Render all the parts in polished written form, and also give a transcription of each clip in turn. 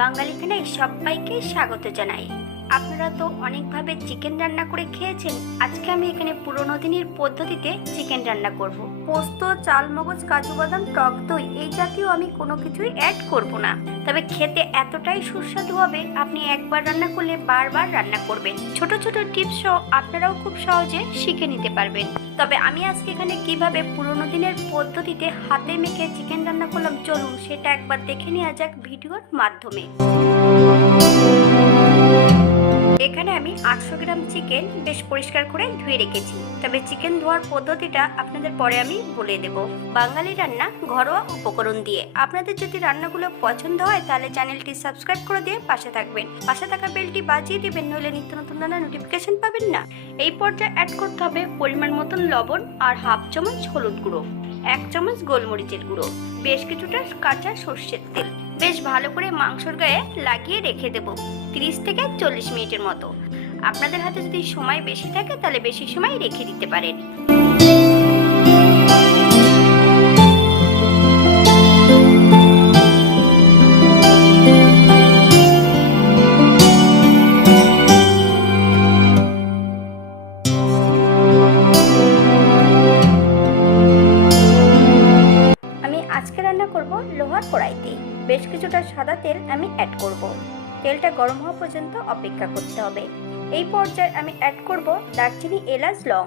বাঙালি খানায় সবাইকে স্বাগত জানাই। আপনারা তো অনেকভাবে চিকেন রান্না করে খেয়েছেন। আজকে আমি এখানে পুরনো দিনের পদ্ধতিতে চিকেন রান্না করব। পোস্ত, চালমগজ, কাজু বাদাম, টক দই এই জাতীয় আমি কোনো কিছুই অ্যাড করব না। তবে খেতে এতটাই সুস্বাদু হবে, আপনি একবার রান্না করলে বারবার রান্না করবেন। ছোট ছোট টিপস আপনারাও খুব সহজে শিখে নিতে পারবেন। তবে আমি আজকে এখানে কিভাবে পুরনো দিনের পদ্ধতিতে হাতে মেখে চিকেন রান্না করলাম, চলুন সেটা একবার দেখে নেওয়া যাক ভিডিওর মাধ্যমে। এখানে আমি 800 গ্রাম চিকেন বেশ পরিষ্কার করে ধুয়ে রেখেছি। তবে চিকেন ধোয়ার পদ্ধতিটা আপনাদের পরে আমি বলে দেব। বাঙালি রান্না ঘরোয়া উপকরণ দিয়ে। আপনাদের যদি রান্নাগুলো পছন্দ হয় তাহলে চ্যানেলটি সাবস্ক্রাইব করে দিয়ে পাশে থাকবেন। পাশে থাকা বেলটি বাজিয়ে দিবেন, নইলে নিত্য নতুন রান্নার নোটিফিকেশন পাবেন না। এই পর্যায়ে অ্যাড করতে হবে পরিমাণ মতন লবণ আর হাফ চামচ হলুদ গুঁড়ো, 1 চামচ গোলমরিচের গুঁড়ো, বেশ কিছুটা কাঁচা সর্ষের তেল। বেশ ভালো করে মাংসর গায়ে লাগিয়ে রেখে দেব 30 থেকে 40 মিনিটের মতো। আপনাদের হাতে যদি সময় বেশি থাকে তাহলে বেশি সময় রেখে দিতে পারেন। আমি আজকে রান্না করব লোহার কড়াইতে। বেশ কিছুটা সাদা তেল আমি অ্যাড করব। তেলটা গরম হওয়া পর্যন্ত অপেক্ষা করতে হবে। এই পর্যায়ে আমি অ্যাড করব দারচিনি, এলাচ, লং।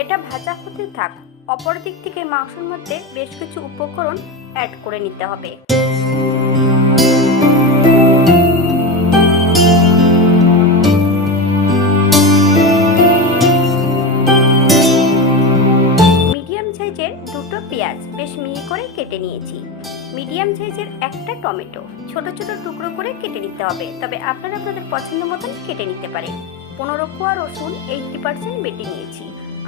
এটা ভাজা হতে থাক। অপর দিক থেকে মাংসের মধ্যে বেশ কিছু উপকরণ অ্যাড করে নিতে হবে। মিডিয়াম সাইজের দুটো পেঁয়াজ বেশ মিহি করে কেটে নিয়েছি। মিডিয়াম সাইজের একটা টমেটো ছোট ছোট টুকরো করে কেটে নিতে হবে। তবে আপনারা আপনাদের পছন্দ মতন কেটে নিতে পারেন। 15 কোয়া রসুন 80% বেটে নিয়েছি।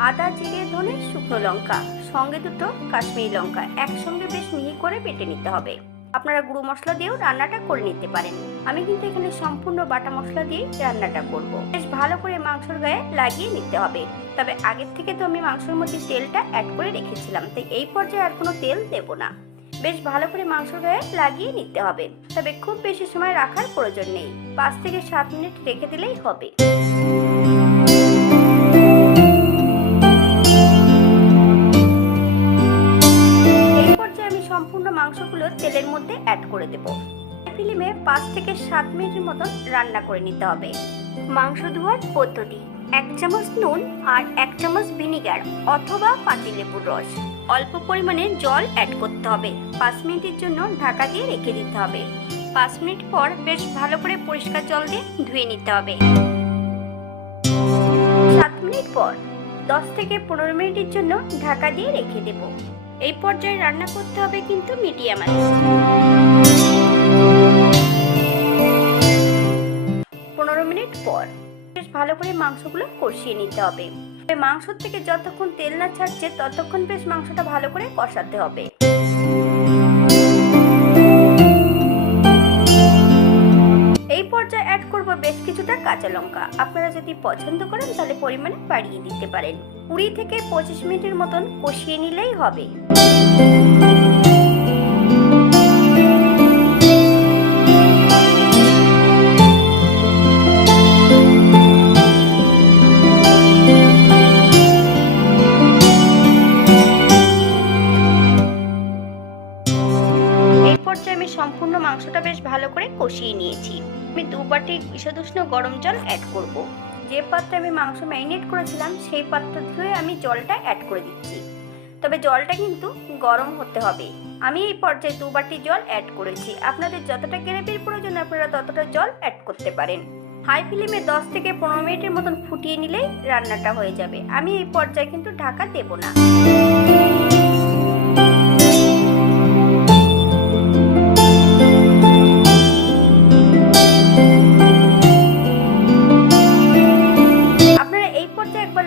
আদা, জিরে, ধনে, শুকনো লঙ্কা, সঙ্গে দুটো কাশ্মীরি লঙ্কা একসঙ্গে বেশ মিহি করে বেটে নিতে হবে। আপনারা গুঁড়ো মশলা দিয়েও রান্নাটা করে নিতে পারেন। আমি কিন্তু এখানে সম্পূর্ণ বাটা মশলা দিয়ে রান্নাটা করব। বেশ ভালো করে মাংসর গায়ে লাগিয়ে নিতে হবে। তবে আগের থেকে তো আমি মাংসের মধ্যে তেলটা অ্যাড করে রেখেছিলাম, তাই এই পর্যায়ে আর কোনো তেল দেব না। বেশ ভালো করে মাংসর গায়ে লাগিয়ে নিতে হবে। তবে খুব বেশি সময় রাখার প্রয়োজন নেই, 5 থেকে 7 মিনিট রেখে দিলেই হবে। এই পর্যায়ে আমি সম্পূর্ণ মাংসগুলো তেলের মধ্যে অ্যাড করে দেব। ফ্লেমে 5 থেকে 7 মিনিটের মতন রান্না করে নিতে হবে। মাংস ধোয়ার পদ্ধতি: 1 চামচ নুন আর 1 চামচ ভিনিগার অথবা পাতিলেবুর রস, অল্প পরিমাণে জল অ্যাড করতে হবে। 5 মিনিটের জন্য ঢাকা দিয়ে রেখে দিতে হবে। 5 মিনিট পর বেশ ভালো করে পরিষ্কার জল দিয়ে ধুয়ে নিতে হবে। 7 মিনিট পর 10 থেকে 15 মিনিটের জন্য ঢাকা দিয়ে রেখে দেব। এই পর্যায়ে রান্না করতে হবে কিন্তু মিডিয়াম আঁচে। 15 মিনিট পর বেশ ভালো করে মাংসগুলো কষিয়ে নিতে হবে। মাংস থেকে যতক্ষণ তেল না ছাড়ছে ততক্ষণ বেশ মাংসটা ভালো করে কষাতে হবে। এই পর্যায়ে অ্যাড করব বেশ কিছুটা কাঁচা লঙ্কা। আপনারা যদি পছন্দ করেন তাহলে পরিমাণে বাড়িয়ে দিতে পারেন। 20 থেকে 25 মিনিটের মতন কষিয়ে নিলেই হবে। আমি সম্পূর্ণ মাংসটা বেশ ভালো করে কষিয়ে নিয়েছি। আমি 2 বাটি বিশুদ্ধ গরম জল অ্যাড করব। যে পাত্রে আমি মাংস ম্যারিনেট করেছিলাম সেই পাত্র ধুয়ে আমি জলটা অ্যাড করে দিচ্ছি। তবে জলটা কিন্তু গরম হতে হবে। আমি এই পর্যায়ে 2 বাটি জল অ্যাড করেছি। আপনাদের যতটা গ্রেভির প্রয়োজন আপনারা ততটা জল অ্যাড করতে পারেন। হাই ফ্লেমে 10 থেকে 15 মিনিটের মতন ফুটিয়ে নিলেই রান্নাটা হয়ে যাবে। আমি এই পর্যায়ে কিন্তু ঢাকা দেব না।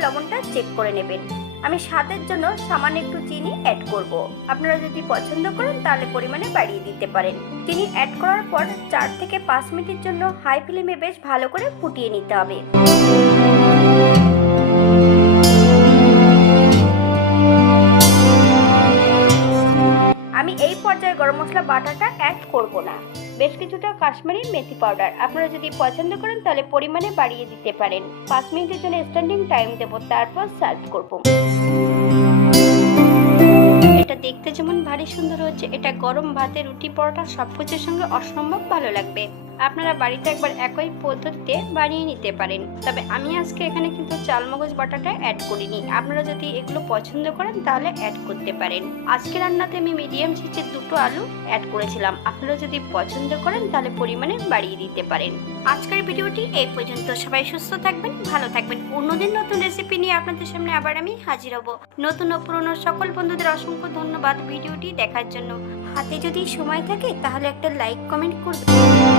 লবণটা চেক করে নেবেন। আমি স্বাদের জন্য সামান্য একটু চিনি অ্যাড করব। আপনারা যদি পছন্দ করেন তাহলে পরিমাণে বাড়িয়ে দিতে পারেন। চিনি অ্যাড করার পর 4 থেকে 5 মিনিটের জন্য হাই ফ্লেমে বেশ ভালো করে ফুটিয়ে নিতে হবে। আমি এই পর্যায়ে গরম মশলা বাটাটা অ্যাড করব না। বেশ কিছুটা কাশ্মীরি মেথি পাউডার, আপনারা যদি পছন্দ করেন তাহলে পরিমাণে বাড়িয়ে দিতে পারেন। 5 মিনিটের জন্য স্ট্যান্ডিং টাইম দেবো, তারপর সার্ভ করব। এটা দেখতে যেমন ভারী সুন্দর হচ্ছে, এটা গরম ভাতে, রুটি, পরোটা সবকিছুর সঙ্গে অসম্ভব ভালো লাগবে। আপনারা বাড়িতে একবার একই পদ্ধতিতে বানিয়ে নিতে পারেন। তবে আমি আজকে এখানে কিন্তু চালমগজ বাটাটা অ্যাড করিনি, আপনারা যদি এগুলো পছন্দ করেন তাহলে অ্যাড করতে পারেন। আজকে রান্নাতে আমি মিডিয়াম সাইজের 2টো আলু অ্যাড করেছিলাম, আপনারা যদি পছন্দ করেন তাহলে পরিমাণে বাড়িয়ে দিতে পারেন। আজকের ভিডিওটি এই পর্যন্ত। সবাই সুস্থ থাকবেন, ভালো থাকবেন। অন্যদিন নতুন রেসিপি নিয়ে আপনাদের সামনে আবার আমি হাজির হব। নতুন ও পুরনো সকল বন্ধুদের অসংখ্য ধন্যবাদ ভিডিওটি দেখার জন্য। হাতে যদি সময় থাকে তাহলে একটা লাইক কমেন্ট করবেন।